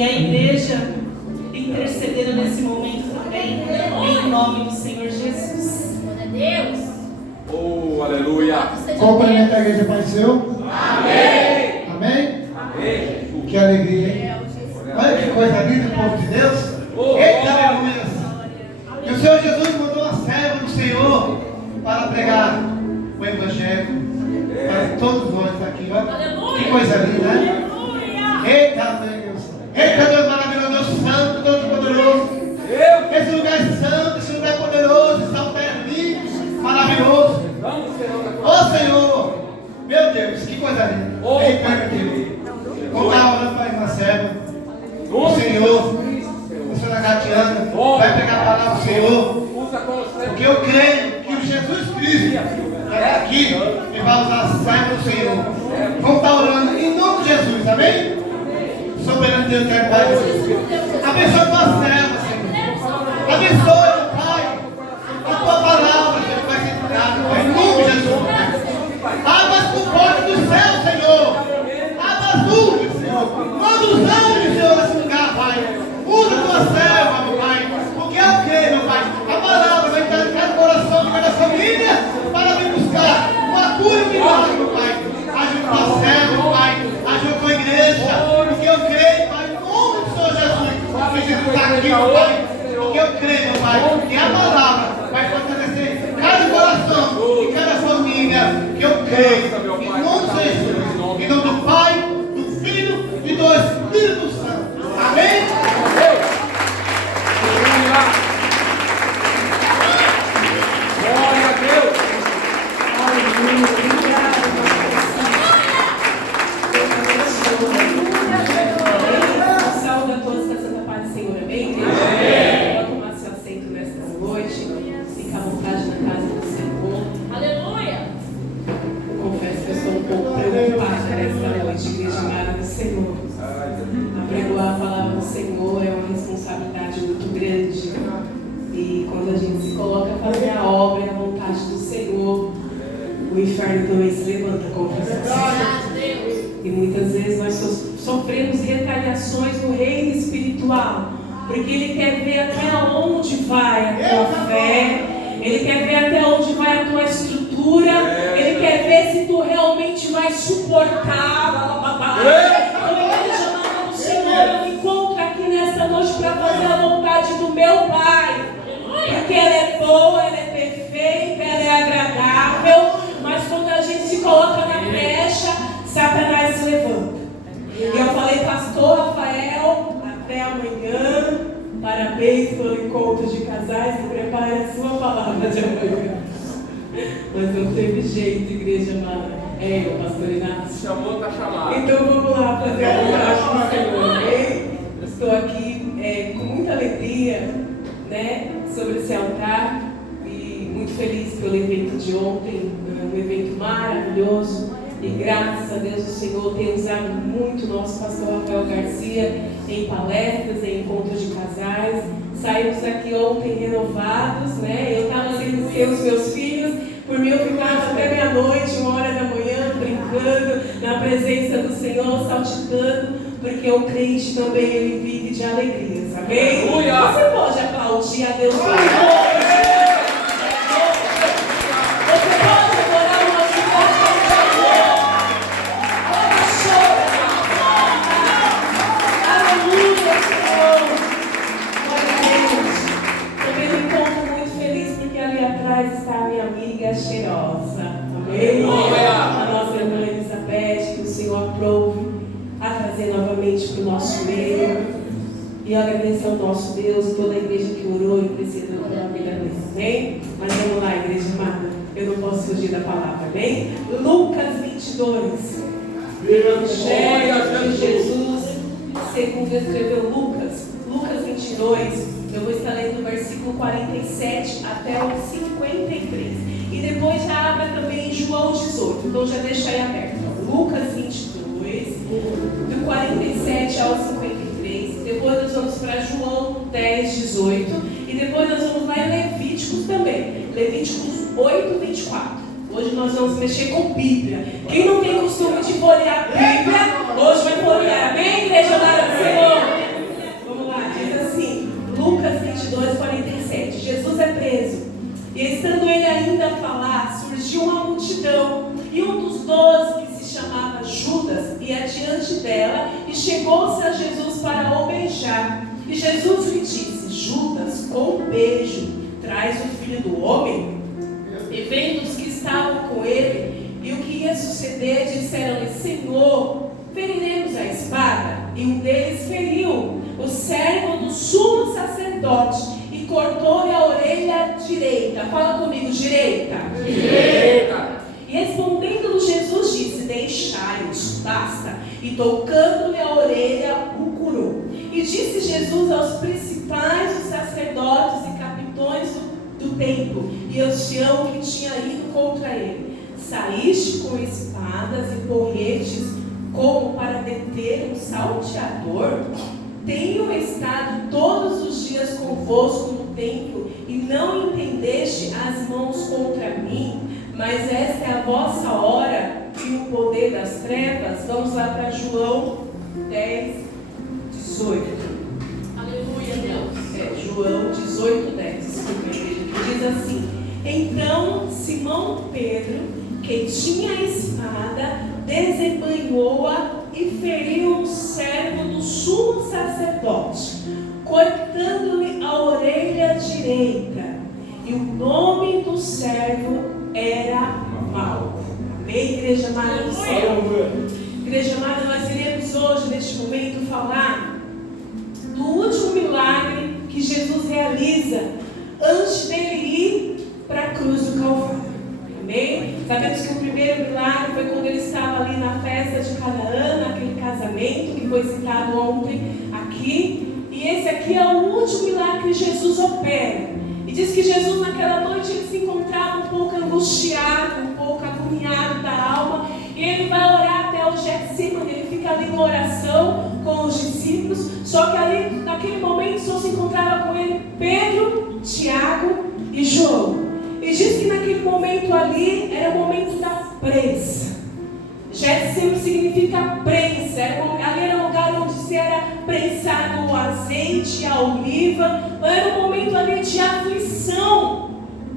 E a igreja intercedendo nesse momento também, em nome do Senhor Jesus. Deus. Oh, aleluia. Cumprimenta a igreja, Pai seu. Amém. Amém? Amém. Que alegria, hein? Olha que coisa linda o povo de Deus. Eita, aleluia. E o Senhor Jesus mandou a serva do Senhor para pregar o Evangelho para todos nós aqui. Ó. Que coisa linda, né? Eita, Deus. Eita, Deus maravilhoso, Deus santo, Deus poderoso. Esse lugar é santo, esse lugar é poderoso, esse altar é lindo, maravilhoso. Ó Senhor, meu Deus, que coisa linda. Ei, Pai, Deus. Como está orando para a irmã serva, o Senhor, a senhora Gatiana, vai pegar a palavra do Senhor, porque eu creio que o Jesus Cristo está aqui e vai usar a serva do Senhor. Vamos estar orando em nome de Jesus, amém? Soberano Deus, que é Pai. Abençoe a tua serva, Senhor. Abençoe, meu Pai, a tua palavra, Senhor, vai ser dada, Pai, em nome de Jesus. Abra as portas do céu, Senhor. Abra as nuvens, Senhor. Manda os anjos, Senhor, nesse lugar, Pai. Usa a tua serva, meu Pai, porque eu creio, meu Pai. A palavra vai entrar em cada coração, em cada família, para me buscar uma cura e um milagre, meu Pai. Ajuda a tua serva, Pai. Ajuda a tua igreja, porque eu creio, Pai, em nome do Senhor Jesus. Que Jesus está aqui, meu Pai. Porque eu creio, meu Pai, que a palavra vai fortalecer cada coração e cada família. Que eu creio, em nome de Jesus. Em nome do Pai, do Filho e do Espírito Santo. Amém? Glória a Deus. Saúde a todos com a santa paz do Senhor, amém? Pode tomar seu assento nesta noite, fica à vontade na casa do Senhor. Aleluia. Confesso que eu estou um pouco preocupada nesta noite, igreja amada do Senhor. Apregoar a palavra do Senhor é uma responsabilidade muito grande. E quando a gente se coloca a fazer a obra e a vontade do Senhor, o inferno também se levanta contra nós. E muitas vezes nós sofremos retaliações no reino espiritual, porque Ele quer ver até onde vai a tua fé, Ele quer ver até onde vai a tua estrutura, Ele quer ver se tu realmente vai suportar. Então, Senhor, eu me encontro aqui nesta noite para fazer a vontade do meu Pai, porque ela é boa, ela é perfeita, ela é agradável, mas quando a gente se coloca na brecha, Satanás se levanta. E eu falei, pastor Rafael, até amanhã, parabéns pelo encontro de casais e prepare a sua palavra de amanhã. Mas não teve jeito, igreja amada. É eu, pastor Inácio. Chamou, tá chamado. Então vamos lá fazer a vontade do Senhor, amém? Estou aqui com muita alegria, né, sobre esse altar e muito feliz pelo evento de ontem, um evento maravilhoso. E graças a Deus o Senhor tem usado muito o nosso pastor Rafael Garcia em palestras, em encontros de casais. Saímos daqui ontem renovados, né? Eu estava sem os meus filhos, por mim eu ficava até meia-noite, 1h da manhã, brincando na presença do Senhor, saltitando, porque o crente também ele vive de alegrias, amém? Você pode aplaudir a Deus por isso? Está a minha amiga cheirosa, amém? A nossa irmã Elizabeth, que o Senhor aprove a trazer novamente para o nosso meio. E eu agradeço ao nosso Deus e toda a igreja que orou e intercedeu pela vida dele, amém? Mas vamos lá, igreja amada, eu não posso fugir da palavra, amém? Lucas 22, Evangelho de Jesus, segundo escreveu Lucas 22. Eu vou estar lendo o versículo 47 até o 53. E depois já abra também em João 18. Então já deixa aí aberto. Lucas 22, do 47 ao 53. Depois nós vamos para João 10, 18. E depois nós vamos lá em Levíticos também. Levíticos 8, 24. Hoje nós vamos mexer com Bíblia. Quem não tem costume de folhear a Bíblia, hoje vai folhear. Amém, igreja do Senhor? E estando ele ainda a falar, surgiu uma multidão, e um dos 12, que se chamava Judas, ia diante dela, e chegou-se a Jesus para o beijar. E Jesus lhe disse: Judas, com um beijo, traz o filho do homem? E vendo os que estavam com ele, e o que ia suceder, disseram-lhe: Senhor, feriremos a espada? E um deles feriu o servo do sumo sacerdote, e cortou-lhe a orelha direita. Fala comigo, direita. Direita. E respondendo-lhe Jesus disse: Deixai-os, basta. E tocando-lhe a orelha, o curou. E disse Jesus aos principais dos sacerdotes e capitões do templo e ancião que tinha ido contra ele: Saíste com espadas e porretes como para deter um salteador? Tenho estado todos os dias convosco no templo e não entendeste as mãos contra mim? Mas esta é a vossa hora e o poder das trevas. Vamos lá para João 10, 18. Aleluia, Deus. João 18, 10. Desculpa, diz assim: Então Simão Pedro, que tinha a espada, desembainhou-a e feriu o servo do sumo sacerdote, cortando-lhe a orelha direita. E o nome do servo era Malco. Amém, igreja amada do Senhor? Igreja amada, nós iremos hoje, neste momento, falar do último milagre que Jesus realiza antes dele ir para a cruz do Calvário. Amém? Sabemos que o primeiro milagre foi quando ele estava ali na festa de Canaã, naquele casamento que foi citado ontem aqui. E esse aqui é o último milagre que Jesus opera. E diz que Jesus naquela noite ele se encontrava um pouco angustiado, um pouco agoniado da alma. E ele vai orar até o Getsemane, ele fica ali em oração com os discípulos. Só que ali, naquele momento, só se encontrava com ele Pedro, Tiago e João. E diz que naquele momento ali era o momento da prensa. Getsemane significa prensa. Ali era o lugar onde se era prensado o azeite, a oliva. Era um momento ali de aflição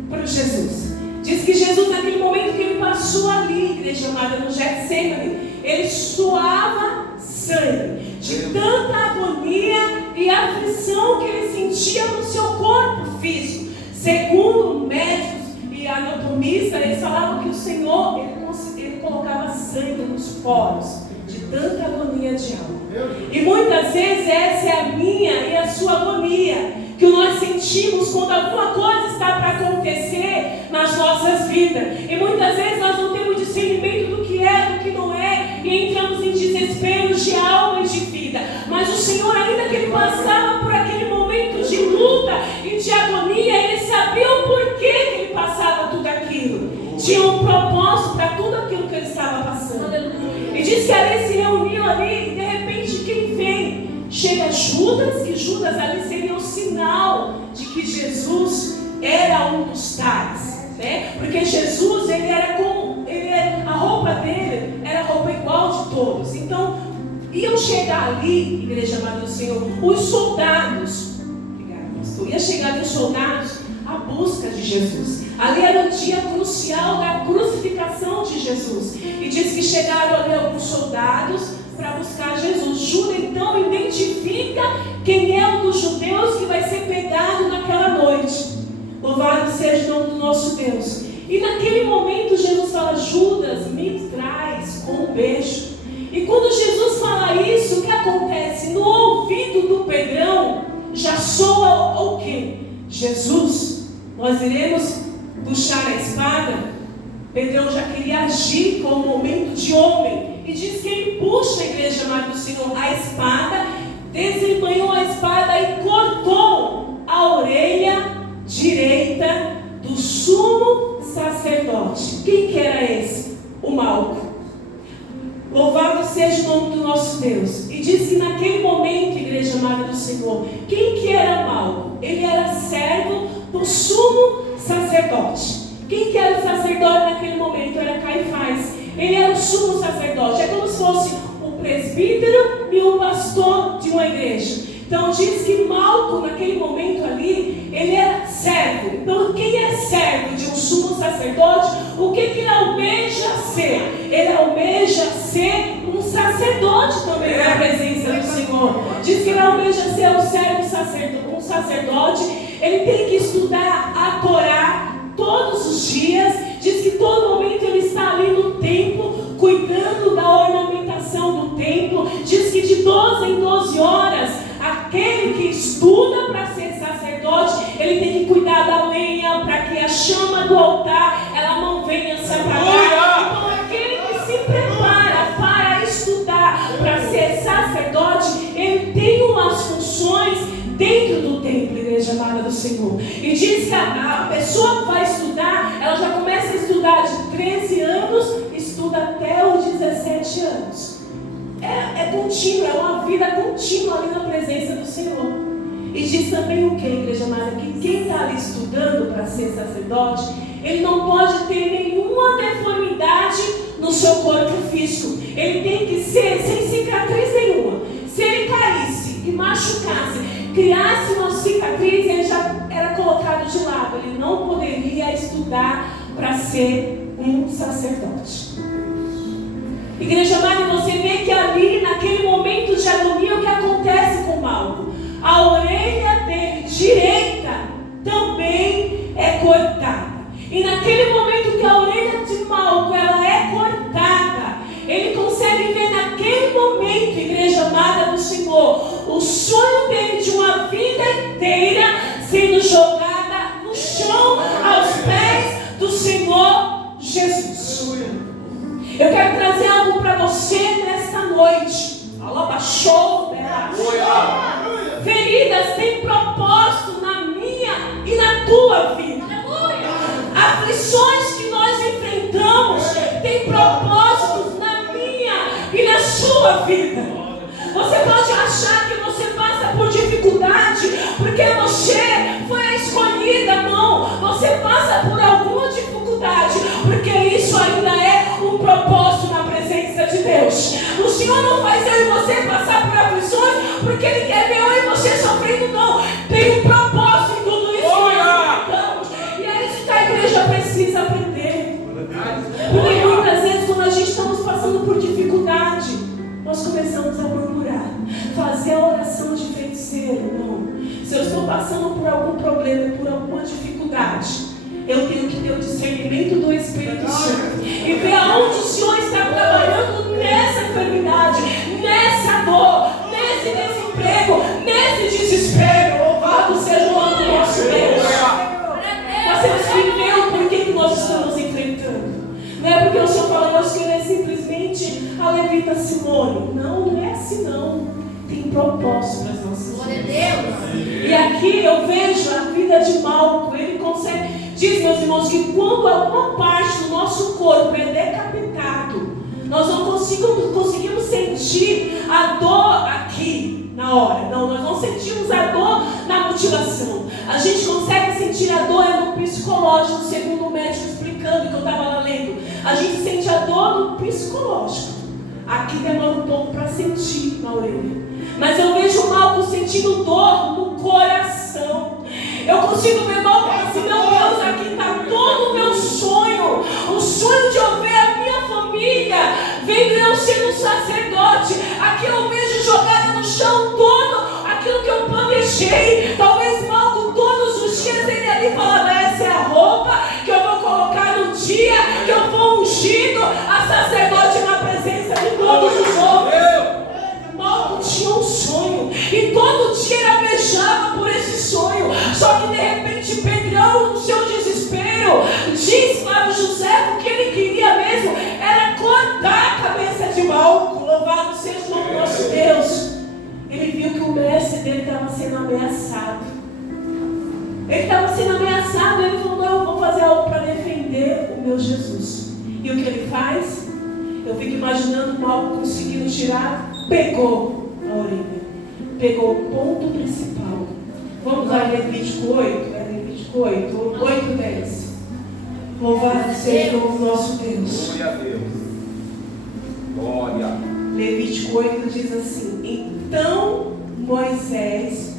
para Jesus. Diz que Jesus, naquele momento que ele passou ali, igreja amada, no Getsemane, ele suava sangue de tanta agonia e aflição que ele sentia no seu corpo físico. Segundo médicos e anatomistas, eles falavam que o Senhor, ele colocava sangue nos poros de tanta agonia de alma. E muitas vezes essa é a minha e a sua agonia, que nós sentimos quando alguma coisa está para acontecer nas nossas vidas. E muitas vezes nós não temos discernimento do que é, do que não é, e entramos em desesperos de alma e de vida. Mas o Senhor, ainda que ele passava por aquele momento de luta e de agonia, ele sabia o porquê que ele passava tudo aquilo. Tinha um propósito para tudo aquilo que ele estava passando. E diz que ali se reuniu ali, e de repente quem vem? Chega Judas, que Judas ali seria o sinal de que Jesus era um dos tais, né? Porque Jesus, a roupa dele era a roupa igual de todos. Então, iam chegar ali, igreja amada do Senhor, os soldados. Obrigada, pastor. Ia chegar ali os soldados à busca de Jesus. Ali era o dia crucial da crucificação de Jesus. E diz que chegaram ali alguns soldados para buscar Jesus. Judas então identifica quem é um dos judeus que vai ser pegado naquela noite. Louvado seja o nome do nosso Deus. E naquele momento Jesus fala: Judas, me traz com um beijo. E quando Jesus fala isso, o que acontece? No ouvido do Pedrão já soa o quê? Jesus, nós iremos puxar a espada. Pedrão já queria agir com o momento de homem. E diz que ele puxa, a igreja amada do Senhor, a espada, desembanhou a espada e cortou a orelha direita do sumo sacerdote. Quem que era esse? O Malco. Louvado seja o nome do nosso Deus. E diz que naquele momento, igreja amada do Senhor, quem que era Malco? Ele era servo do sumo sacerdote. Quem que era o sacerdote naquele momento? Era Caifás. Ele era o sumo sacerdote. É como se fosse um presbítero e um pastor de uma igreja. Então diz que Malco naquele momento ali, ele era servo. Então quem é servo? que ele almeja ser? Ele almeja ser um sacerdote também na presença do Senhor. Diz que ele almeja ser um sacerdote. Ele tem que estudar a Torá todos os dias. Diz que todo momento ele está ali no templo, cuidando da ornamentação do templo. Diz que de 12 em 12 horas, aquele que estuda para ser sacerdote, ele tem que cuidar da lenha, para que a chama do altar, ela não venha se apagar. Então aquele que se prepara para estudar para ser sacerdote, ele tem umas funções dentro do templo, igreja amada do Senhor. E diz que a pessoa que vai estudar, ela já começa a estudar de 13 anos, estuda até os 17 anos. É contínuo, é uma vida contínua ali na presença do Senhor. E diz também o que, igreja amada? Que quem está ali estudando para ser sacerdote, ele não pode ter nenhuma deformidade no seu corpo físico. Ele tem que ser sem cicatriz nenhuma. Se ele caísse e machucasse, criasse uma cicatriz, ele já era colocado de lado. Ele não poderia estudar para ser um sacerdote. Igreja amada, você vê que ali, naquele momento de agonia, o que acontece com Malco? A orelha dele direita também é cortada. E naquele momento que a orelha de Malco ela é cortada, ele consegue ver naquele momento, igreja amada do Senhor, o sonho dele de uma vida inteira sendo jogada no chão aos pés do Senhor Jesus. Eu quero trazer algo para você nesta noite. Feridas têm propósito na minha e na tua vida. Aflições que nós enfrentamos têm propósitos na minha e na sua vida. Você pode achar que você passa por dificuldade porque você foi a escolhida. Não, você passa por alguma dificuldade porque isso ainda é um propósito na presença de Deus. O Senhor não faz eu e você passar por aflições porque Ele quer ver eu e você sofrendo, não. Tem um propósito em tudo isso que nós enfrentamos. E é isso que a igreja precisa aprender. Porque muitas vezes, quando a gente estamos passando por dificuldade, nós começamos a murmurar, fazer a oração de feiticeiro. Não. Se eu estou passando por algum problema, por alguma dificuldade, eu tenho que ter o discernimento do Espírito Santo e ver aonde o Senhor está trabalhando nessa enfermidade, nessa dor, nesse desemprego, nesse desespero. Louvado seja o nome do nosso Deus. Nós temos que ver o porquê que nós estamos enfrentando. Não é porque o Senhor falou que ele é simplesmente a levita Simone. Não é assim não. Tem propósito para as nossas vidas. E aqui eu vejo a vida de Malco. Ele consegue. Diz, meus irmãos, que quando alguma parte do nosso corpo é decapitado, nós não conseguimos sentir a dor aqui na hora. Não, nós não sentimos a dor na mutilação. A gente consegue sentir a dor no psicológico, segundo o médico explicando que eu estava lá lendo. A gente sente a dor no psicológico. Aqui demora um pouco para sentir na orelha. Mas eu vejo o Malco sentindo dor no coração. Eu consigo ver Malco assim, meu Deus, aqui está todo o meu sonho. O sonho de eu ver a minha família vendo eu sendo um sacerdote. Aqui eu vejo jogada no chão todo aquilo que eu planejei. Talvez Malco todos os dias ele ali falava, essa é a roupa que eu vou colocar no dia que eu vou ungido a sacerdote na presença de todos os homens. Malco tinha um sonho e todo dia ele almejava por esse sonho. Só que de repente Pedrão, no seu desespero, diz para José que ele queria mesmo era cortar a cabeça de Malco. Louvado seja o nome do nosso Deus. Ele viu que o mestre dele estava sendo ameaçado. Ele estava sendo ameaçado. Ele falou, não, eu vou fazer algo para defender o meu Jesus. E o que ele faz? Eu fico imaginando Malco conseguindo tirar. Pegou a orelha, pegou o ponto principal. Vamos lá em Levítico 8, Levítico 8, 8:10. Louvado seja o nosso Deus. Glória a Deus. Glória. Levítico 8 diz assim: então Moisés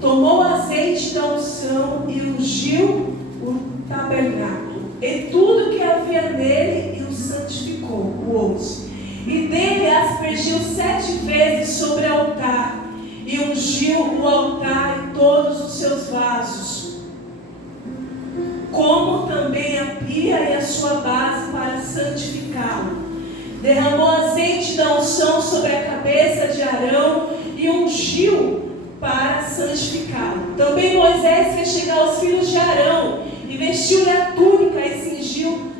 tomou azeite da unção e ungiu o tabernáculo e tudo que havia nele, e o santificou. O 11. E dele aspergiu 7 vezes sobre o altar, e ungiu o altar e todos os seus vasos, como também a pia e a sua base, para santificá-lo. Derramou azeite da unção sobre a cabeça de Arão e ungiu para santificá-lo. Também Moisés fez chegar os filhos de Arão e vestiu-lhe a túnica e cingiu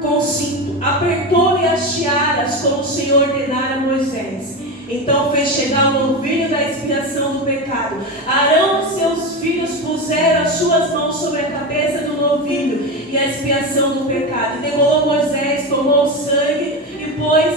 com o cinto. Apertou-lhe as tiaras, como o Senhor ordenara a Moisés. Então fez chegar o novilho da expiação do pecado. Arão e seus filhos puseram as suas mãos sobre a cabeça do novilho e a expiação do pecado. E degolou Moisés, tomou o sangue e pôs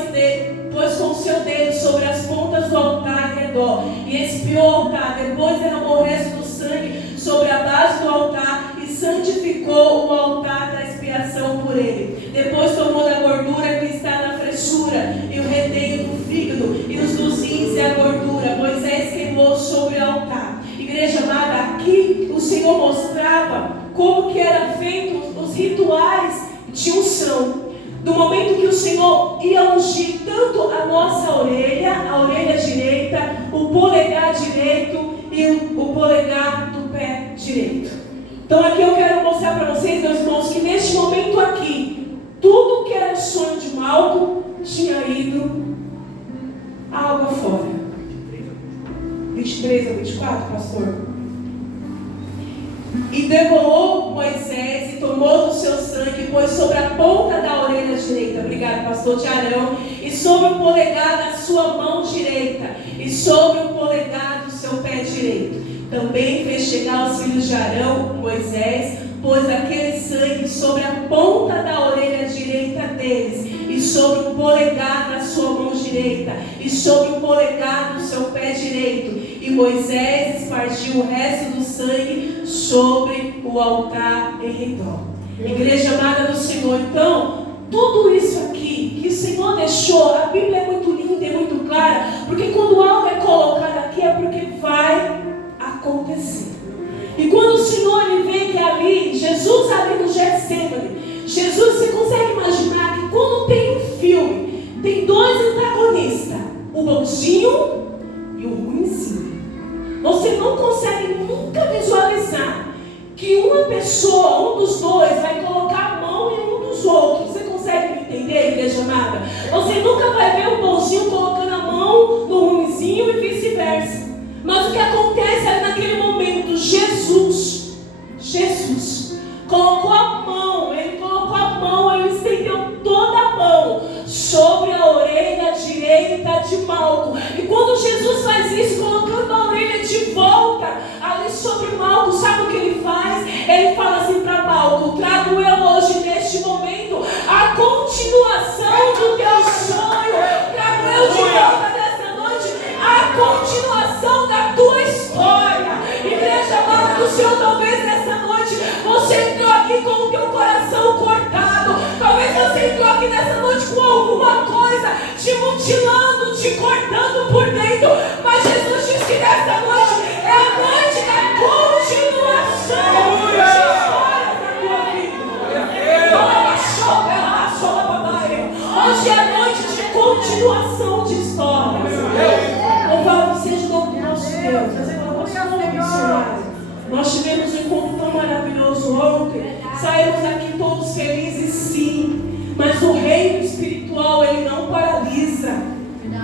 com o seu dedo sobre as pontas do altar em redor e expiou o altar. Depois derramou o resto do sangue sobre a base do altar e santificou o altar da expiação por ele. Depois tomou da gordura que está na fressura e o redeio do fígado e os dos rins e a gordura. Moisés queimou sobre o altar. Igreja amada, aqui o Senhor mostrava como que eram feitos os rituais de unção. Do momento que o Senhor ia ungir tanto a nossa orelha, a orelha direita, o polegar direito e o polegar do pé direito. Então aqui eu quero mostrar para vocês, meus irmãos, que neste momento aqui, tudo que era sonho de Malco tinha ido água fora. 23 a 24, pastor. E degolou Moisés e tomou do seu sangue e pôs sobre a ponta da orelha direita, obrigado, pastor, de Arão, e sobre o polegar da sua mão direita, e sobre o polegar do seu pé direito. Também fez chegar os filhos de Arão, Moisés, pôs aquele sangue sobre a ponta da orelha direita deles, e sobre o polegar da sua mão direita, e sobre o polegar do seu pé direito. E Moisés espargiu o resto do sangue sobre o altar em redor. Igreja amada do Senhor, então, tudo isso aqui que o Senhor deixou, a Bíblia é muito linda e muito clara, porque quando algo é colocado aqui é porque vai acontecer. E quando o Senhor ele vê que ali, Jesus ali no Getsemane, Jesus, você consegue imaginar que quando tem um filme, tem 2 antagonistas, o bonzinho e o ruinzinho. Você não consegue nunca visualizar que uma pessoa, um dos dois, vai colocar a mão em um dos outros. Você consegue me entender, igreja amada? Você nunca vai ver o bonzinho colocando a mão no ruinzinho e vice-versa. Mas o que acontece é naquele momento, Jesus colocou a mão, ele estendeu toda a mão sobre a orelha direita de Malco. E quando Jesus faz isso, colocando a orelha de volta ali sobre Malco, sabe o que ele faz? Ele fala assim para Malco: trago eu hoje neste momento a continuação do teu sonho, trago eu de volta nessa noite a continuação da tua história. Igreja amada do Senhor, talvez nessa noite você entrou aqui com o teu coração cortado, talvez você entrou aqui nessa noite com alguma coisa te mutilando, te cortando por dentro, mas Jesus diz que nessa noite é a noite da continuação de histórias na tua vida. Hoje é a noite de continuação de histórias. Louvado seja o nome do nosso Deus. Nós tivemos um encontro tão maravilhoso ontem. Saímos aqui todos felizes, sim. Mas o reino espiritual, ele não paralisa.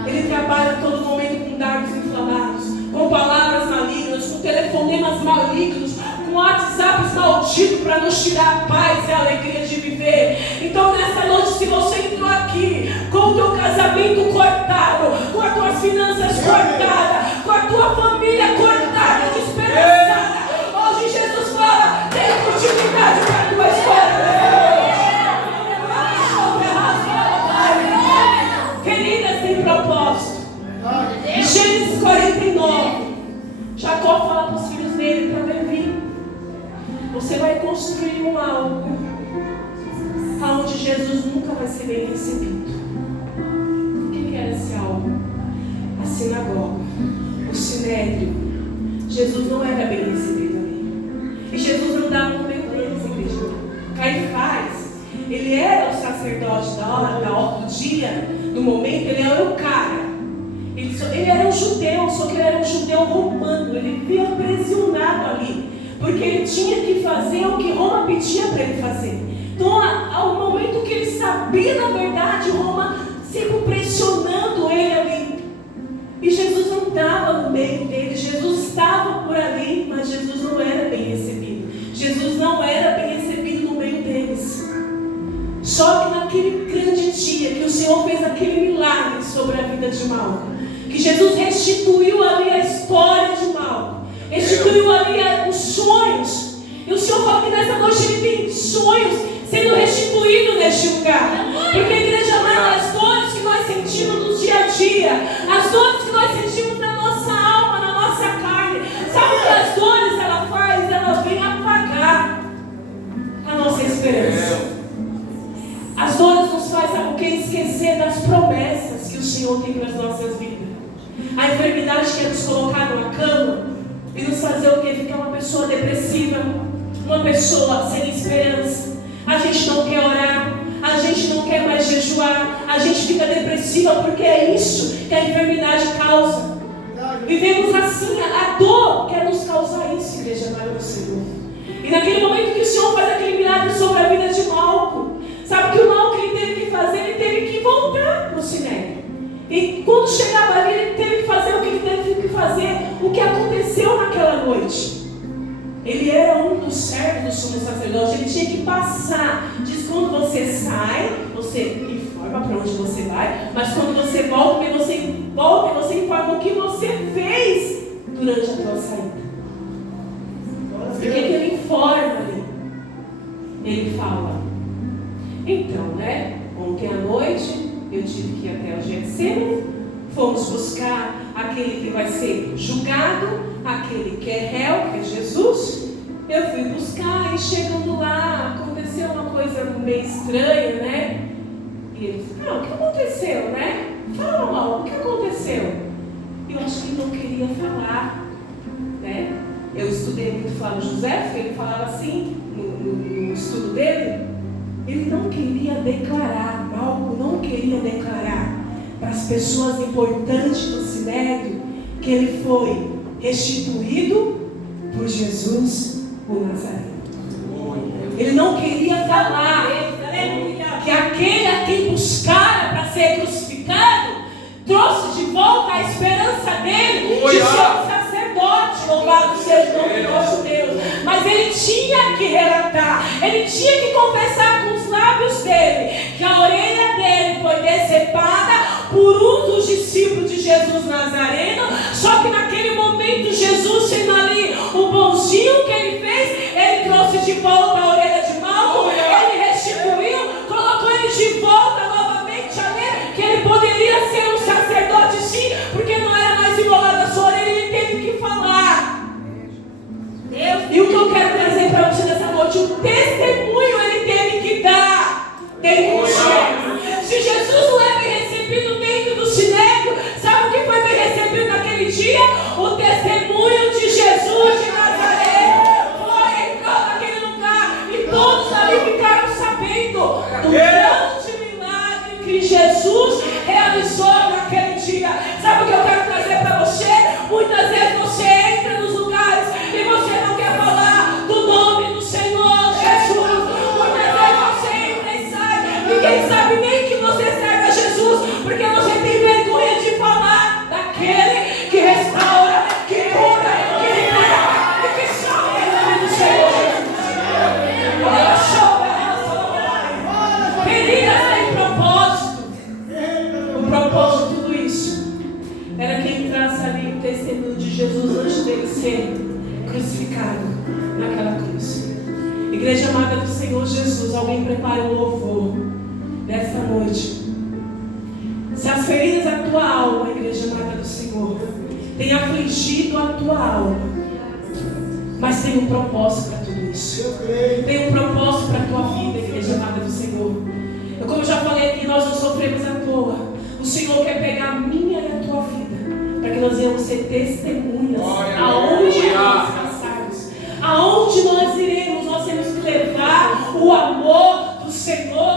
Ele trabalha a todo momento com dardos inflamados, com palavras malignas, com telefonemas malignos, com WhatsApps malditos para nos tirar a paz e a alegria de viver. Então nessa noite, se você entrou aqui com o teu casamento cortado, com as tuas finanças cortadas, com a tua família cortada, despedaçada, hoje Jesus fala: tem continuidade para a tua história. Queridas, tem propósito. Em Gênesis 49, Jacó fala para os filhos dele: para Levi, você vai construir um algo aonde Jesus nunca vai ser bem recebido. O que era esse algo? A sinagoga, o sinédrio. Jesus não era bem recebido ali. E Jesus andava no meio deles, igreja. Caifás ele era o sacerdote da hora, do dia, do momento, ele era o cara. Ele era um judeu, só que ele era um judeu romano. Ele vivia aprisionado ali, porque ele tinha que fazer o que Roma pedia para ele fazer. Então, ao momento que ele sabia da verdade, Roma sempre pressionando ele ali. E Jesus não estava no meio dele, Jesus estava por ali, mas Jesus não era bem recebido. Jesus não era bem recebido no meio deles. Só que naquele grande dia que o Senhor fez aquele milagre sobre a vida de Malco, que Jesus restituiu ali a história de Malco, restituiu ali os sonhos. E o Senhor fala que nessa noite ele tem sonhos sendo restituídos neste lugar. Porque a igreja amada, as dores que nós sentimos no dia a dia, as dores que nós sentimos na nossa alma, na nossa carne, sabe o que as dores ela faz? Ela vem apagar a nossa esperança. As dores nos fazem, sabe o que? Esquecer das promessas que o Senhor tem para as nossas vidas. A enfermidade quer nos colocar numa cama e nos fazer o que? Ficar uma pessoa depressiva, uma pessoa sem esperança. A gente não quer orar, a gente não quer mais jejuar, a gente fica depressiva porque é isso que a enfermidade causa. Vivemos assim, a dor quer nos causar isso, igreja amada do Senhor. E naquele momento que o Senhor faz aquele milagre sobre a vida de Malco, sabe que o mal que ele teve que fazer? Ele teve que voltar para o Sinédrio. E quando chegava ali, ele teve que fazer o que ele teve que fazer, o que aconteceu naquela noite. Ele era um dos servos do sumo sacerdote, ele tinha que passar. Diz, quando você sai, você informa para onde você vai, mas quando você volta, você informa o que você fez durante a tua saída. O que ele informa ali? Ele fala, então, né, ontem à noite eu tive que ir até o Getsemane, fomos buscar aquele que vai ser julgado, aquele que é réu, que é Jesus. Eu fui buscar e chegando lá, aconteceu uma coisa meio estranha, né? E ele disse, o que aconteceu, né? Fala mal, o que aconteceu? E eu acho que ele não queria falar, né? Eu estudei muito Flávio José, ele falava assim, no estudo dele, ele não queria declarar, Malco não queria declarar para as pessoas importantes do Sinédrio que ele foi restituído por Jesus o Nazareno. Ele não queria falar que aquele a quem buscara para ser crucificado trouxe de volta a esperança dele de ser um sacerdote, louvado seja o nome do nosso Deus. Mas ele tinha que relatar, ele tinha que confessar com os lábios dele que a orelha dele foi decepada por um dos discípulos de Jesus Nazareno. Só que naquele momento Jesus, sendo ali o bonzinho que ele fez, ele trouxe de volta a orelha de Malco, ele restituiu, colocou ele de volta novamente ali, que ele poderia ser um sacerdote sim, porque não era mais enrolado a sua orelha, ele teve que falar. E o que eu quero trazer para você nessa noite, o testemunho ele teve que dar dentro do Sinédrio. Se Jesus não é bem recebido dentro do Sinédrio, sabe o que foi bem recebido naquele dia? O testemunho de Jesus de Nazaré foi, entrou naquele lugar e todos ali ficaram sabendo do grande milagre que Jesus realizou naquele dia. Sabe o que eu quero trazer para você? Muitas vezes você entra nos lugares e você não quer falar do nome do Senhor Jesus. Muitas vezes você entra e sai, ninguém sabe nem que você serve a Jesus, porque você tem vergonha de falar daquele que restaura, que cura, que libera e que salva em nome do Senhor Jesus. Ela chora, feridas têm propósito. O propósito de tudo isso era que entrasse ali o testemunho de Jesus antes dele ser crucificado naquela cruz. Igreja amada do Senhor Jesus, alguém prepare um louvor nesta noite. Se as feridas da tua alma, igreja amada do Senhor, tem afligido a tua alma, mas tem um propósito para tudo isso. Tem um propósito para a tua vida, igreja amada do Senhor. Como eu já falei aqui, nós não sofremos à toa. O Senhor quer pegar a minha e a tua vida, para que nós venhamos ser testemunhas aonde nós passarmos, aonde nós iremos, nós temos que levar o amor do Senhor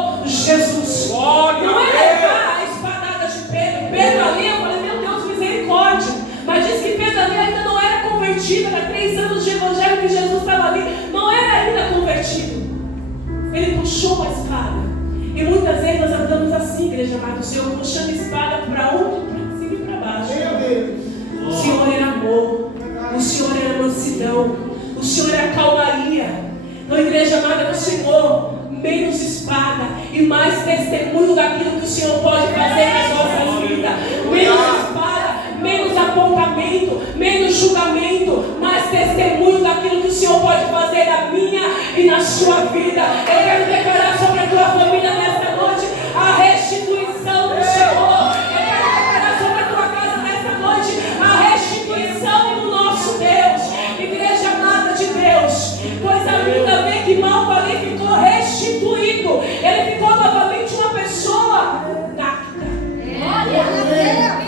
na sua vida. Eu quero declarar sobre a tua família nesta noite a restituição do Senhor. Eu quero declarar sobre a tua casa nesta noite a restituição do nosso Deus. Igreja amada de Deus, coisa linda ver que Malco ali ficou restituído. Ele ficou novamente uma pessoa intacta.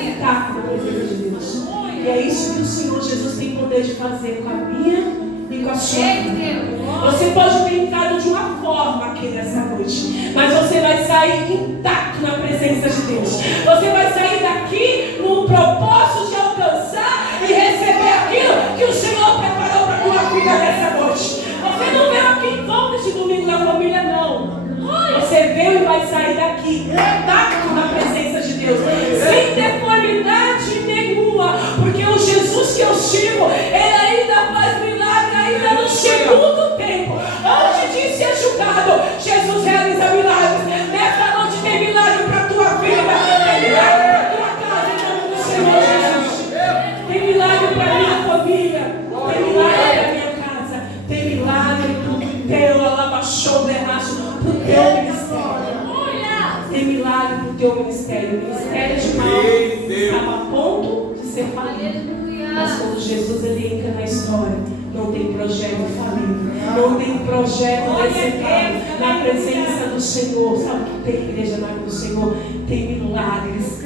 Intacta na presença de Deus. E é isso que o Senhor Jesus tem poder de fazer com a minha e com a sua vida. Você pode ter entrado de uma forma aqui nessa noite, mas você vai sair intacto na presença de Deus. Você vai sair daqui no propósito de alcançar e receber aquilo que o Senhor preparou para a tua vida nessa noite. Você não veio aqui em volta esse domingo na família, não. Você veio e vai sair daqui intacto na presença de Deus, sem deformidade nenhuma, porque o Jesus que eu sirvo, ele ainda faz milagre, ainda no segundo tempo, antes de ser julgado. Jesus realiza milagres. Nessa noite tem milagre para a tua vida, tem milagre para a tua casa, em nome do Senhor Jesus. Tem milagre para a minha família, tem milagre para a minha casa, tem milagre do teu alabachou derraço, do teu ministério. Tem milagre para o teu ministério. O ministério de Malco estava a ponto de ser falido. Mas quando Jesus ele entra na história, não tem projeto falido, não tem projeto decepado na presença do Senhor. Sabe o que tem, igreja amada do Senhor? Tem milagres